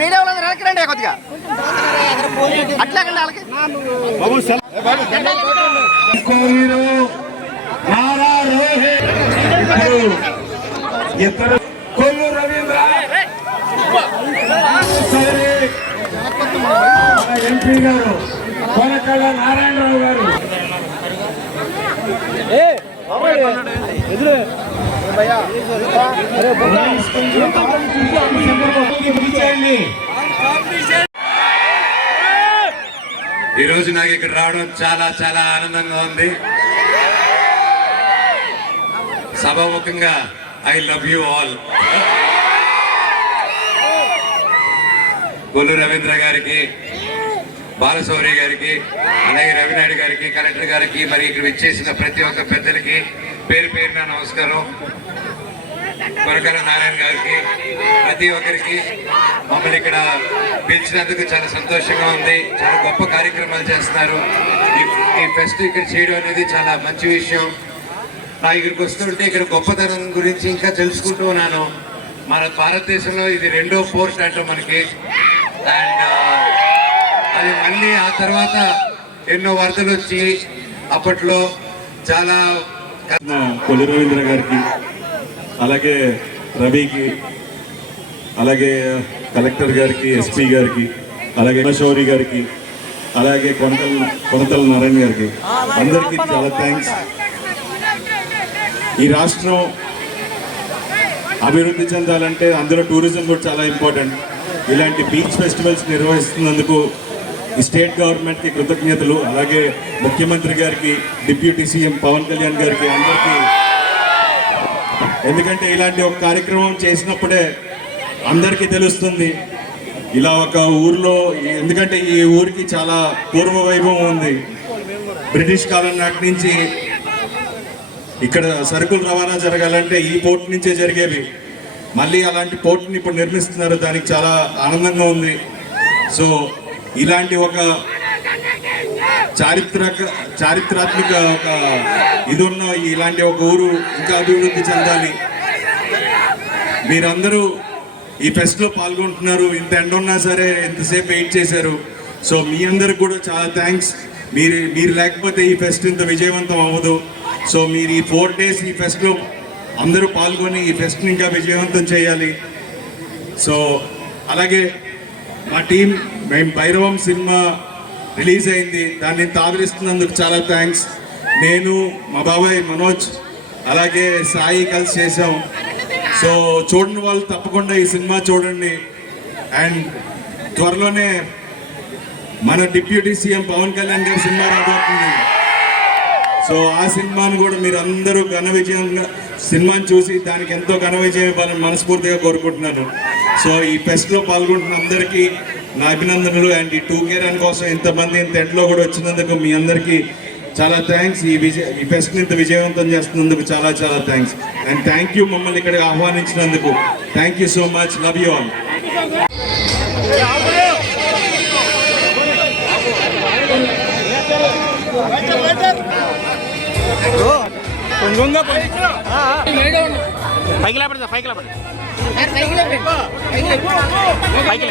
Media వాళ్ళందరూ వెనక్కిరండి కొద్దిగా అట్లాగండి వాళ్ళకి. కొల్లు రవీంద్ర ఎంపీ గారు, కొనకళ్ళ నారాయణరావు గారు, ఈరోజు నాకు ఇక్కడ రావడం చాలా చాలా ఆనందంగా ఉంది. సభాముఖంగా I love you all. Kollu Ravindra గారికి, బాలశౌరి గారికి, అలాగే రవినాయుడు గారికి, కలెక్టర్ గారికి, మరి ఇక్కడ విచ్చేసిన ప్రతి ఒక్క పెద్దలకి పేరు పేరున నమస్కారం. కొనకళ్ళ నారాయణ గారికి, ప్రతి ఒక్కరికి మమ్మల్ని ఇక్కడ పిలిచినందుకు చాలా సంతోషంగా ఉంది. చాలా గొప్ప కార్యక్రమాలు చేస్తున్నారు. ఈ ఫెస్ట్ ఇక్కడ చేయడం అనేది చాలా మంచి విషయం. నా ఇక్కడికి వస్తుంటే ఇక్కడ గొప్పతనం గురించి ఇంకా తెలుసుకుంటూ ఉన్నాను. మన భారతదేశంలో ఇది 2వ పోర్ట్ అంటాం మనకి. అండ్ అది మళ్ళీ ఆ తర్వాత ఎన్నో వరదలు వచ్చి అప్పట్లో చాలా కొల్లు రవీంద్ర గారికి, అలాగే రవికి, అలాగే కలెక్టర్ గారికి, ఎస్పీ గారికి, అలాగే శౌరి గారికి, అలాగే కొనతల నారాయణ గారికి, అందరికీ చాలా థ్యాంక్స్. ఈ రాష్ట్రం అభివృద్ధి చెందాలంటే అందులో టూరిజం కూడా చాలా ఇంపార్టెంట్. ఇలాంటి బీచ్ ఫెస్టివల్స్ నిర్వహిస్తున్నందుకు ఈ స్టేట్ గవర్నమెంట్కి కృతజ్ఞతలు. అలాగే ముఖ్యమంత్రి గారికి, డిప్యూటీ సీఎం పవన్ కళ్యాణ్ గారికి, అందరికీ. ఎందుకంటే ఇలాంటి ఒక కార్యక్రమం చేసినప్పుడే అందరికీ తెలుస్తుంది ఇలా ఒక ఊర్లో. ఎందుకంటే ఈ ఊరికి చాలా పూర్వ వైభవం ఉంది. బ్రిటిష్ కాలం నాటి నుంచి ఇక్కడ సరుకులు రవాణా జరగాలంటే ఈ పోర్ట్ నుంచే జరిగేవి. మళ్ళీ అలాంటి పోర్ట్ని ఇప్పుడు నిర్మిస్తున్నారు. దానికి చాలా ఆనందంగా ఉంది. సో ఇలాంటి ఒక చారిత్రాత్మక ఒక ఇది ఉన్న ఇలాంటి ఒక ఊరు ఇంకా అభివృద్ధి చెందాలి. మీరందరూ ఈ ఫెస్ట్లో పాల్గొంటున్నారు. ఇంత ఎండ ఉన్నా సరే ఎంతసేపు వెయిట్ చేశారు. సో మీ అందరికి కూడా చాలా థ్యాంక్స్. మీరు లేకపోతే ఈ ఫెస్ట్ ఇంత విజయవంతం అవ్వదు. సో మీరు ఈ 4 days ఈ ఫెస్ట్లో అందరూ పాల్గొని ఈ ఫెస్ట్ని ఇంకా విజయవంతం చేయాలి. సో అలాగే మా టీం, మేము భైరవం సినిమా రిలీజ్ అయింది, దాన్ని ఆదరిస్తున్నందుకు చాలా థ్యాంక్స్. నేను, మా బాబాయ్ మనోజ్, అలాగే సాయి కలిసి చేసాం. సో చూడని వాళ్ళు తప్పకుండా ఈ సినిమా చూడండి. అండ్ త్వరలోనే మన డిప్యూటీ సీఎం పవన్ కళ్యాణ్ గారి సినిమా రాబోతుంది. సో ఆ సినిమాను కూడా మీరు అందరూ ఘన విజయంగా సినిమాని చూసి దానికి ఎంతో ఘన విజయం ఇవ్వాలని మనస్ఫూర్తిగా కోరుకుంటున్నాను. సో ఈ ఫెస్ట్లో పాల్గొంటున్న అందరికీ నా అభినందనలు. అండ్ ఈ 2K రన్ కోసం ఇంతమంది ఇంత ఎండలో కూడా వచ్చినందుకు మీ అందరికీ చాలా థ్యాంక్స్. ఈ ఫెస్ట్ని ఇంత విజయవంతం చేస్తున్నందుకు చాలా చాలా థ్యాంక్స్. అండ్ థ్యాంక్ యూ మమ్మల్ని ఇక్కడికి ఆహ్వానించినందుకు. Thank you so much. Love you all. పైకి